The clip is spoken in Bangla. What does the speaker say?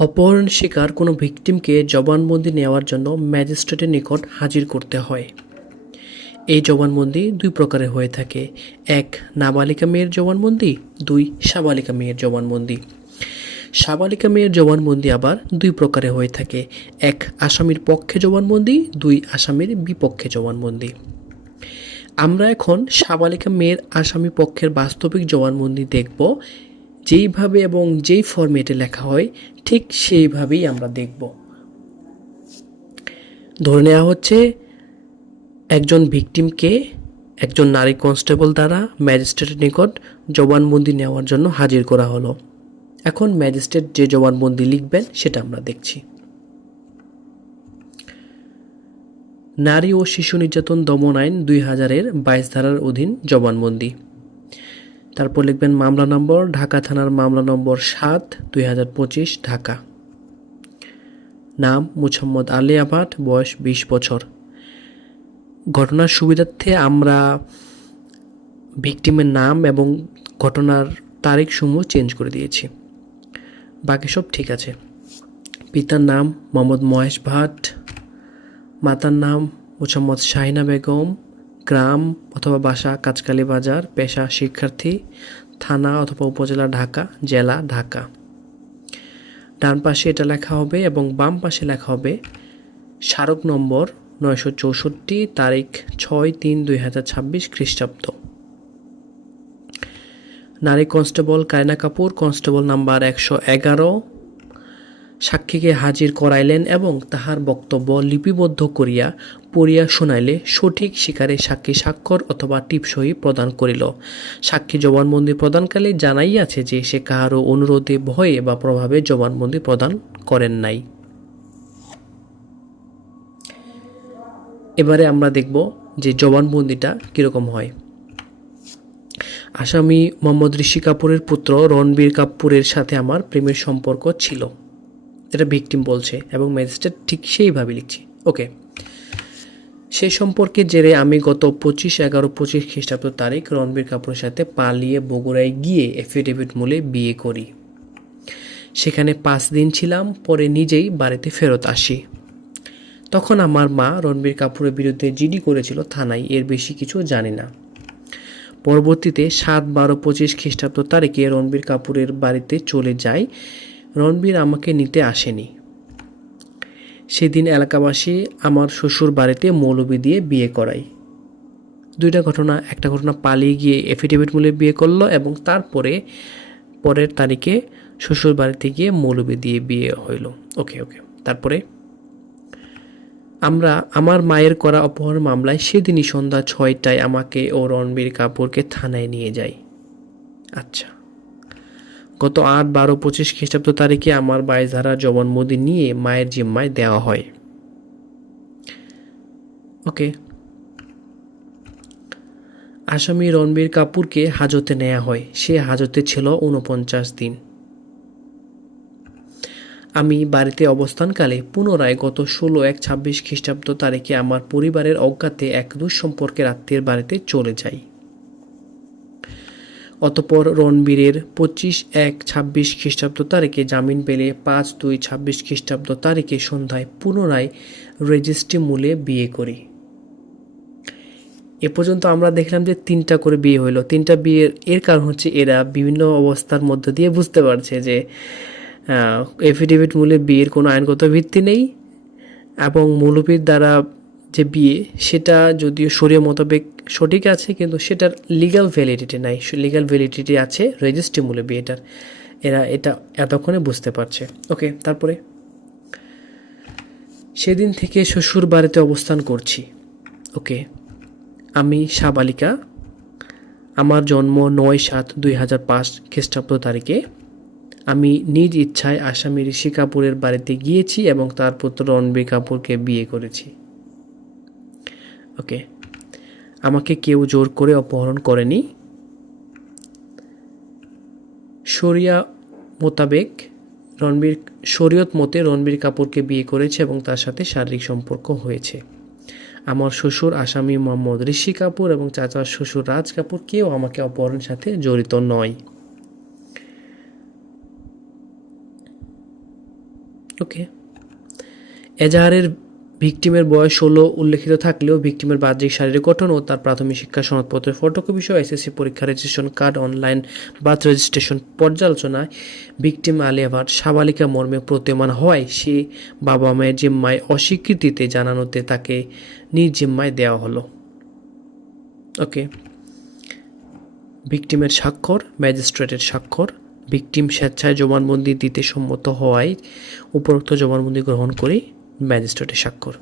অপহরণ শিকার কোনো ভিকটিমকে জবানবন্দি নেওয়ার জন্য ম্যাজিস্ট্রেটের নিকট হাজির করতে হয়। এই জবানবন্দি দুই প্রকারের হয়ে থাকে। এক, নাবালিকা মেয়ের জবানবন্দি, দুই, সাবালিকা মেয়ের জবানবন্দি। সাবালিকা মেয়ের জবানবন্দি আবার দুই প্রকারে হয়ে থাকে। এক, আসামির পক্ষে জবানবন্দি, দুই, আসামির বিপক্ষে জবানবন্দি। আমরা এখন সাবালিকা মেয়ের আসামি পক্ষের বাস্তবিক জবানবন্দি দেখব। যেইভাবে এবং যেই ফরম্যাটে লেখা হয়, ঠিক সেইভাবেই আমরা দেখব। ধরে নেওয়া হচ্ছে, একজন ভিকটিমকে একজন নারী কনস্টেবল দ্বারা ম্যাজিস্ট্রেটের নিকট জবানবন্দি নেওয়ার জন্য হাজির করা হলো। এখন ম্যাজিস্ট্রেট যে জবানবন্দি লিখবেন, সেটা আমরা দেখছি। নারী ও শিশু নির্যাতন দমন আইন দুই হাজারের বাইশ ধারার অধীন জবানবন্দি। তারপর লিখবেন মামলা নম্বর, ঢাকা থানার মামলা নম্বর সাত, দুই ঢাকা। নাম, মুছম্মদ আলী আবাদ, বয়স বিশ বছর। ঘটনার সুবিধার্থে আমরা ভিকটিমের নাম এবং ঘটনার তারিখ সমূহ চেঞ্জ করে দিয়েছি। বাকি সব ঠিক আছে। পিতার নাম, মোহাম্মদ মহেশ ভাট। মাতার নাম মোসাম্মদ শাহিনা বেগম। গ্রাম অথবা বাসা কাজকালী বাজার, পেশা শিক্ষার্থী, থানা অথবা উপজেলা ঢাকা, জেলা ঢাকা। ডান পাশে এটা লেখা হবে এবং বাম পাশে লেখা হবে, স্মারক নম্বর নয়শো চৌষট্টি, তারিখ ছয় তিন দুই হাজার ছাব্বিশ খ্রিস্টাব্দ। নারী constable Kayna Kapoor, constable number একশো এগারো সাক্ষীকে হাজির করাইলেন এবং তাহার বক্তব্য লিপিবদ্ধ করিয়া পড়িয়া শোনাইলে সঠিক শিকারে সাক্ষী স্বাক্ষর অথবা টিপসই প্রদান করিল। সাক্ষী জবানবন্দি প্রদানকালে জানাইয়াছে যে সে কাহারও অনুরোধে, ভয়ে বা প্রভাবে জবানবন্দি প্রদান করেন নাই। এবারে আমরা দেখব যে জবানবন্দিটা কীরকম হয়। আসামি মোহাম্মদ ঋষি কাপুরের পুত্র রণবীর কাপুরের সাথে আমার প্রেমের সম্পর্ক ছিল। এটা ভিকটিম বলছে এবং ম্যাজিস্ট্রেট ঠিক সেইভাবে লিখছে। ওকে সে সম্পর্কে জেরে আমি গত পঁচিশ এগারো পঁচিশ খ্রিস্টাব্দ তারিখ রণবীর কাপুরের সাথে পালিয়ে বগুড়ায় গিয়ে এফিডেভিট মূলে বিয়ে করি। সেখানে পাঁচ দিন ছিলাম, পরে নিজেই বাড়িতে ফেরত আসি। তখন আমার মা রণবীর কাপুরের বিরুদ্ধে জিডি করেছিল থানায়, এর বেশি কিছু জানি না। পরবর্তীতে সাত বারো পঁচিশ খ্রিস্টাব্দ তারিখে রণবীর কাপুরের বাড়িতে চলে যাই রণবীর আমাকে নিতে আসেনি। সেদিন এলাকাবাসী আমার শ্বশুর বাড়িতে মৌলবি দিয়ে বিয়ে করাই দুইটা ঘটনা, একটা ঘটনা পালিয়ে গিয়ে এফিডেভিট মূলে বিয়ে করল এবং তারপরে পরের তারিখে শ্বশুর বাড়িতে গিয়ে মৌলবি দিয়ে বিয়ে হইল। ওকে ওকে। তারপরে আমরা, আমার মায়ের করা অপহরণ মামলায় সেদিনই সন্ধ্যা ছয়টায় আমাকে ও রণবীর কাপুরকে থানায় নিয়ে যাই আচ্ছা। গত আট, বারো, পঁচিশ খ্রিস্টাব্দ তারিখে আমার ধারা জবানবন্দি নিয়ে মায়ের জিম্মায় দেওয়া হয়। ওকে। আসামি রণবীর কাপুরকে হাজতে নেওয়া হয়। সে হাজতে ছিল উনপঞ্চাশ দিন। আমি বাড়িতে অবস্থানকালে পুনরায় গত ষোলো এক ছাব্বিশ খ্রিস্টাব্দ তারিখে আমার পরিবারের অজ্ঞাতে এক দুঃসম্পর্কের আত্মীয়ের বাড়িতে চলে যাই। অতপর রণবীরের পঁচিশ এক ছাব্বিশ খ্রিস্টাব্দ তারিখে জামিন পেলে পাঁচ দুই ছাব্বিশ খ্রিস্টাব্দ তারিখে সন্ধ্যায় পুনরায় রেজিস্ট্রি মূলে বিয়ে করি। এ পর্যন্ত আমরা দেখলাম যে তিনটা করে বিয়ে হইল। তিনটা বিয়ের, এর কারণ হচ্ছে এরা বিভিন্ন অবস্থার মধ্য দিয়ে বুঝতে পারছে যে এফিডেভিট মূলে বিয়ের কোনো আইনগত ভিত্তি নেই এবং মৌলবীর দ্বারা যে বিয়ে, সেটা যদিও শরীয় মোতাবেক সঠিক আছে, কিন্তু সেটার লিগ্যাল ভ্যালিডিটি নাই। লিগ্যাল ভ্যালিডিটি আছে রেজিস্ট্রি মূলে বিয়েটার। এরা এটা এতক্ষণে বুঝতে পারছে। ওকে, তারপরে? সেদিন থেকে শ্বশুর বাড়িতে অবস্থান করছি। ওকে, আমি সাবালিকা। আমার জন্ম নয় সাত দুই হাজার পাঁচ খ্রিস্টাব্দ তারিখে। আমি নিজ ইচ্ছায় আসামি ঋষি কাপুরের বাড়িতে গিয়েছি এবং তার পুত্র রণবীর কাপুরকে বিয়ে করেছি। ওকে? আমাকে কেউ জোর করে অপহরণ করেনি? শরিয়া মোতাবেক রণবীর, শরীয়ত মতে রণবীর কাপুরকে বিয়ে করেছে এবং তার সাথে শারীরিক সম্পর্ক হয়েছে। আমার শ্বশুর আসামি মোহাম্মদ ঋষি কাপুর এবং চাচার শ্বশুর রাজ কাপুর কেউ আমাকে অপহরণের সাথে জড়িত নয়। ওকে? এজাহারের ভিকটিমের বয়স ষোলো উল্লেখিত থাকলেও ভিকটিমের বাহ্যিক শারীরিক গঠন ও তার প্রাথমিক শিক্ষা সনদপত্রের ফটোকপি সহ এসএসসি পরীক্ষা registration card online birth registration পর্যালোচনায় victim Alia Bhatt সাবালিকা মর্মে প্রতীয়মান হওয়ায় সে বাবা মায়ের জিম্মায় অস্বীকৃতিতে জানানোতে তাকে নিজ জিম্মায় দেওয়া হলো। ওকে ভিকটিমের স্বাক্ষর, ম্যাজিস্ট্রেটের স্বাক্ষর, ভিকটিম স্বেচ্ছায় জবানবন্দি দিতে সম্মত হওয়ায় উপরোক্ত জবানবন্দি গ্রহণ করে ম্যাজিস্ট্রেটের স্বাক্ষর।